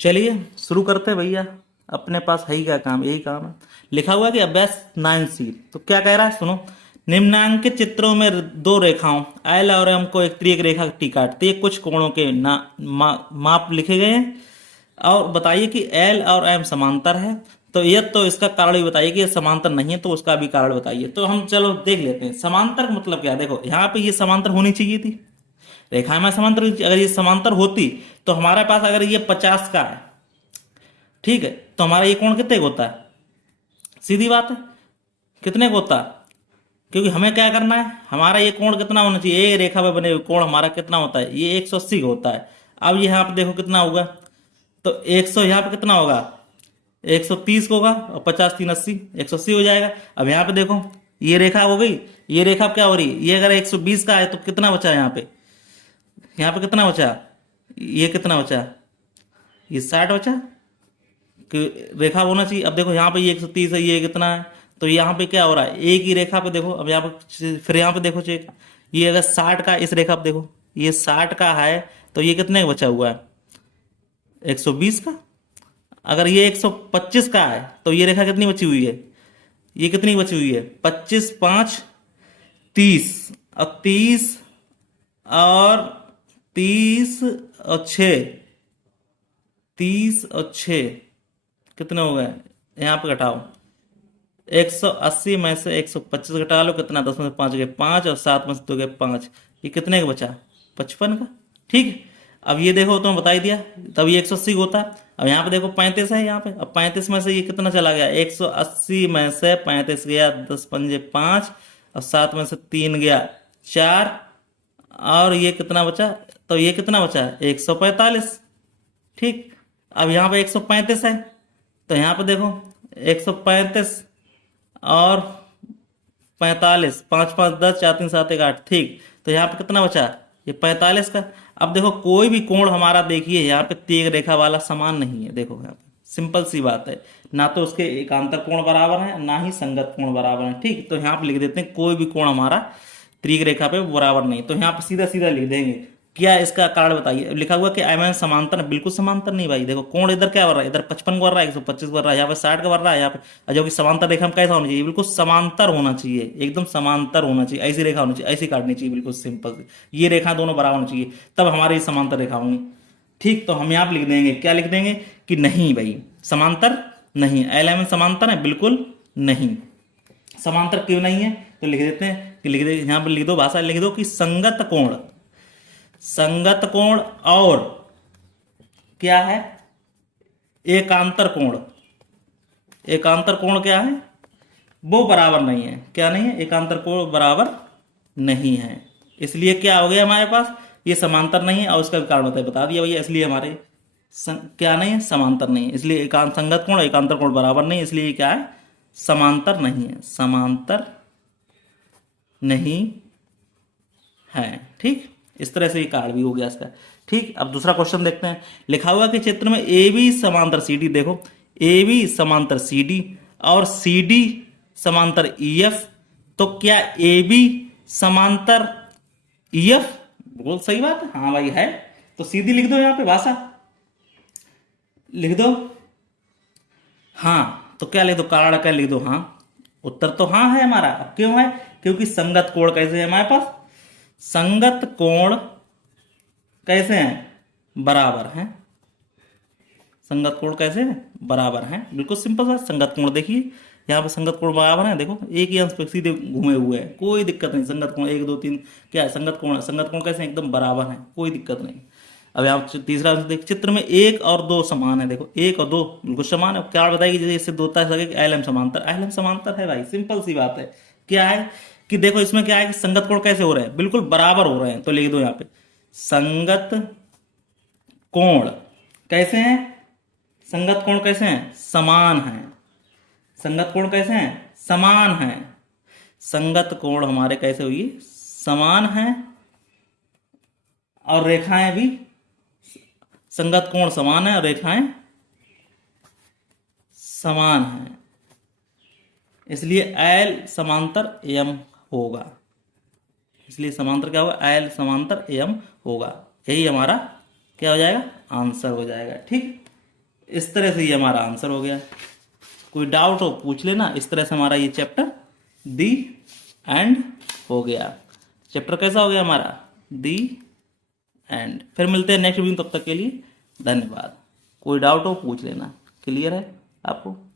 चलिए शुरू करते हैं भैया। अपने पास है ही क्या काम, यही काम है। लिखा हुआ है कि अभ्यास 9C। तो क्या कह रहा है सुनो। निम्नांकित चित्रों में दो रेखाओं एल और एम को एक त्रिक रेखा टी काटती है। कुछ कोणों के माप लिखे गए हैं और बताइए कि एल और एम समांतर है। तो यह तो इसका कारण भी बताइए कि ये समांतर नहीं है, तो उसका भी कारण बताइए। तो हम चलो देख लेते हैं समांतर का मतलब क्या है। देखो यहाँ पे ये समांतर होनी चाहिए थी, रेखा में समांतर। अगर ये समांतर होती तो हमारे पास अगर ये 50 का है, ठीक है, तो हमारा ये कोण कितने का होता है? सीधी बात है, कितने का होता है? क्योंकि हमें क्या करना है, हमारा ये कोण कितना होना चाहिए, ये रेखा पे बने हुए कोण हमारा कितना होता है, ये 180 का होता है। अब ये यहाँ पे देखो कितना होगा, तो 100 यहाँ पे कितना होगा, 130 का होगा, और 50 3 80, 180 हो जाएगा। अब यहाँ पे देखो ये रेखा हो गई, ये रेखा क्या हो रही है, ये अगर 120 का है तो कितना बचा यहाँ पे, यहाँ पे कितना बचा, ये कितना बचा, ये 60 बचा। कि रेखा होना चाहिए। अब देखो यहाँ पे ये 130 है, ये कितना है, तो यहाँ पे क्या हो रहा है, एक ही रेखा पे देखो। अब यहाँ पे फिर यहाँ पे देखो चेक, ये अगर 60 का, इस रेखा पे देखो ये 60 का है, तो ये कितने का बचा हुआ है, 120 का। अगर ये 125 का है तो ये रेखा कितनी बची हुई है, ये कितनी बची हुई है, 25 5 30, और 30 और 30 और 6, 30 और 6 कितने हो गए, यहाँ पे घटाओ। 180 में से 125 घटा लो, कितना, 10 में से 5 गए 5, और 7 में से 2 गए 5, ये कितने का बचा, 55 का। ठीक है, अब ये देखो तो बता ही दिया, तब ये 180 का होता। अब यहाँ पे देखो 35 है यहाँ पे, अब 35 में से ये कितना चला गया, 180 में से 35 गया, 10 पंजे 5, और 7 में से 3 गया 4, और ये कितना बचा, तो ये कितना बचा, 145। ठीक, अब यहाँ पे 135 है, तो यहाँ पे देखो 135 और 45, 5 5 10, 4 3 7 1 8। ठीक, तो यहाँ पे कितना बचा, ये 45 का। अब देखो कोई भी कोण हमारा देखिए यहाँ पे तेग रेखा वाला समान नहीं है। देखो यहाँ पे सिंपल सी बात है, ना तो उसके एकांतर कोण बराबर है, ना ही संगत कोण बराबर है। ठीक, तो यहाँ पे लिख देते हैं कोई भी कोण हमारा त्रिक रेखा पे बराबर नहीं। तो यहाँ पे सीधा सीधा लिख देंगे, क्या इसका कारण बताइए। लिखा हुआ कि एम समांतर है, बिल्कुल समांतर नहीं भाई। देखो कोण इधर क्या बढ़ रहा है, इधर 55 बढ़ रहा है, 125 बढ़ रहा है, यहाँ पे 60 का बढ़ रहा है, यहाँ पे जो कि समांतर रेखा में कैसा होना चाहिए, बिल्कुल समांतर होना चाहिए, एकदम समांतर होना चाहिए, ऐसी रेखा होनी चाहिए, ऐसी काटनी चाहिए, बिल्कुल सिंपल। ये रेखा दोनों बराबर होनी चाहिए, तब हमारी समांतर रेखा होंगी। ठीक, तो हम यहाँ पे लिख देंगे, क्या लिख देंगे कि नहीं भाई समांतर नहीं, एल एम समांतर है, बिल्कुल नहीं। समांतर क्यों नहीं है, तो लिख देते हैं कि लिख दे, यहाँ पर लिख दो, भाषा लिख दो कि संगत कोण, संगत कोण और क्या है, एकांतर कोण। एकांतर कोण क्या है, वो बराबर नहीं है। क्या नहीं है, एकांतर कोण बराबर नहीं है। इसलिए क्या हो गया हमारे पास, ये समांतर नहीं है, और उसका भी कारण बता दिया भैया। इसलिए हमारे क्या नहीं है, समांतर नहीं है। इसलिए एकांत संगत कोण एकांतर कोण बराबर नहीं है, इसलिए क्या है, समांतर नहीं है, समांतर नहीं है। ठीक, इस तरह से ये कार्ड भी हो गया इसका। ठीक, अब दूसरा क्वेश्चन देखते हैं। लिखा हुआ कि चित्र में ए बी समांतर सी डी, देखो ए बी समांतर सी डी और सी डी समांतर ई एफ। तो क्या ए बी समांतर ई एफ, बोल सही बात है, हाँ भाई है। तो सीधी लिख दो, यहाँ पे भाषा लिख दो हाँ। तो क्या लिख दो, कारण क्या लिख दो, हाँ। उत्तर तो हाँ है हमारा। अब क्यों है, क्योंकि संगत कोण कैसे है हमारे पास, संगत कोण कैसे हैं, बराबर हैं। संगत कोण कैसे हैं, बराबर हैं, बिल्कुल सिंपल सा। संगत कोण देखिए यहाँ पे संगत कोण बराबर है, देखो एक ही अंश पे सीधे घूमे हुए हैं, कोई दिक्कत नहीं। संगत कोण 1 2 3 क्या है, संगत कोण है। संगत कोण कैसे हैं, एकदम बराबर है, कोई दिक्कत नहीं। अब यहाँ तीसरा देख, चित्र में 1 और 2 समान है। देखो 1 और 2 बिल्कुल समान है। क्या बताएगी, जैसे इससे दो एल एम समांतर, एल एम समांतर है भाई, सिंपल सी बात है। क्या है कि देखो इसमें क्या है कि संगत कोण कैसे हो रहे हैं, बिल्कुल बराबर हो रहे हैं। तो लिख दो यहाँ पे संगत कोण कैसे हैं, संगत कोण कैसे हैं, समान हैं। संगत कोण कैसे हैं, समान हैं। संगत कोण हमारे कैसे हुई, समान हैं, और रेखाएं भी संगत कोण समान है और रेखाएं समान हैं। इसलिए एल समांतर एम होगा। इसलिए समांतर क्या होगा, एल समांतर एम होगा। यही हमारा क्या हो जाएगा, आंसर हो जाएगा। ठीक, इस तरह से ये हमारा आंसर हो गया। कोई डाउट हो पूछ लेना। इस तरह से हमारा ये चैप्टर दी एंड हो गया। चैप्टर कैसा हो गया हमारा? दी एंड। फिर मिलते हैं नेक्स्ट वीडियो, तब तक के लिए धन्यवाद। कोई डाउट हो पूछ लेना। क्लियर है आपको?